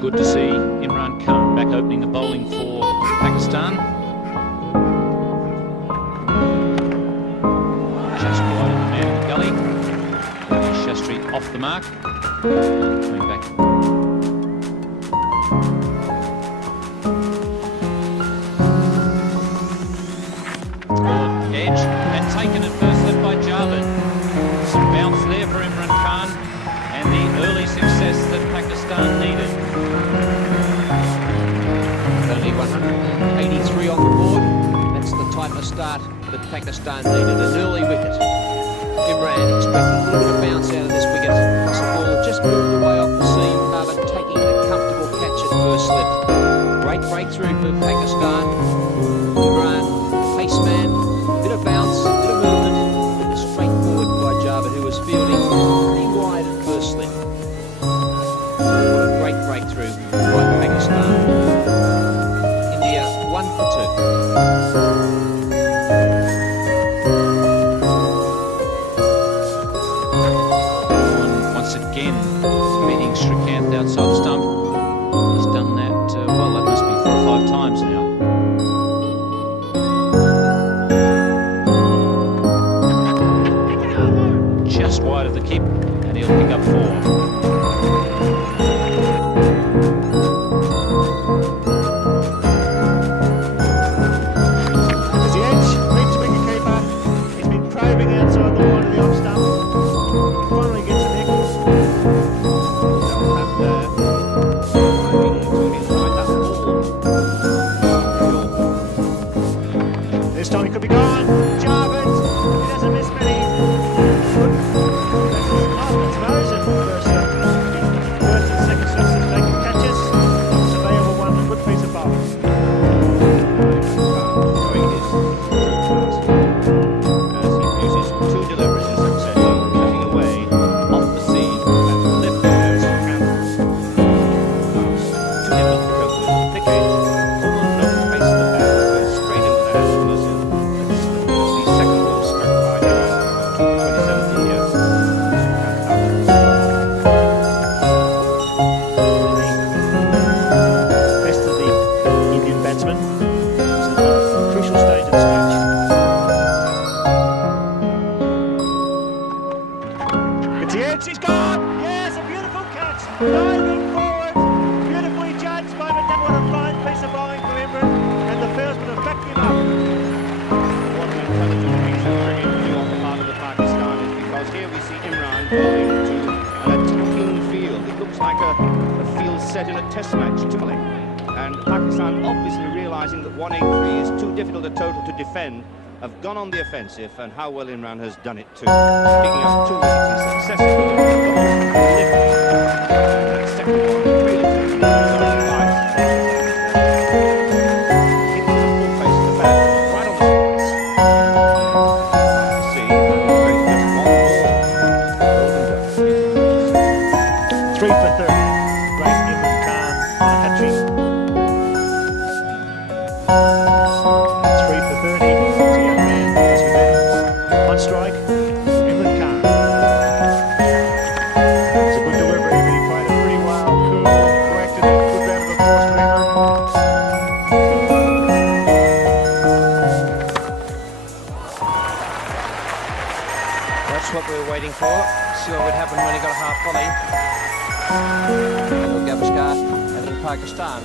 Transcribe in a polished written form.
Good to see Imran Khan back opening the bowling for Pakistan. Just wide of the man in the gully. Shastri off the mark. Coming back. Scored edge and taken at first slip by Javed. Some bounce there for Imran Khan and the early success that Pakistan needed. Only 183 on the board. That's the type of start that Pakistan needed. An early wicket. Imran expecting a little bit of bounce out of this wicket. It's a ball that just moved away off the seam, but taking a comfortable catch at first slip. Great breakthrough for Pakistan. Imran, pace man, bit of bounce, bit of movement, and straight forward by Javed, who was fielding pretty wide at first slip. What a great breakthrough by Pakistan. India 1 for 2. Once again, meeting Srikanth outside the stump. He's done that, well, that must be 4 or 5 times now. Just wide of the keep, and he'll pick up 4. This time he could be gone. Javed, he doesn't miss many. Good. Confidence knows it. First and second strokes of taking catches. Surveyable one, a good piece of bowling. Showing his true class as he uses 2 deliveries in succession, cutting away off the seam at left nose and 2 different coaches, thick edge, almost no pace of the bat, goes straight into the hand of Muslim. That's the second ball struck by him to 27th India. Best of the Indian batsmen. It's a crucial stage of this match. It's the edge, he's gone! Yes, a beautiful catch! Diving forward, beautifully judged by Madame. What a fine piece of bowling for Imran, and the first would have backed him up. What an intelligent piece of cricket on the part of the Pakistanis, because here we see Imran bowling to an attacking field. It looks like a field set in a test match to play. And Pakistan, obviously realising that 183 is too difficult a total to defend, have gone on the offensive, and how well Imran has done it too. Picking up 2 wickets in successive delivery. And that second one really taken right. Hitting the full face of the bat, right on the spots. See, very just one ball. 3 for 30. Great Imran Khan on a hat-trick. 3 for 30. It's a young man, as we do. On strike, Imran Khan. It's a good delivery, but he played it pretty well. Cool, corrected it. Good round of applause for Imran. That's what we were waiting for. See what would happen when he got a half volley. Gavaskar and in Pakistan.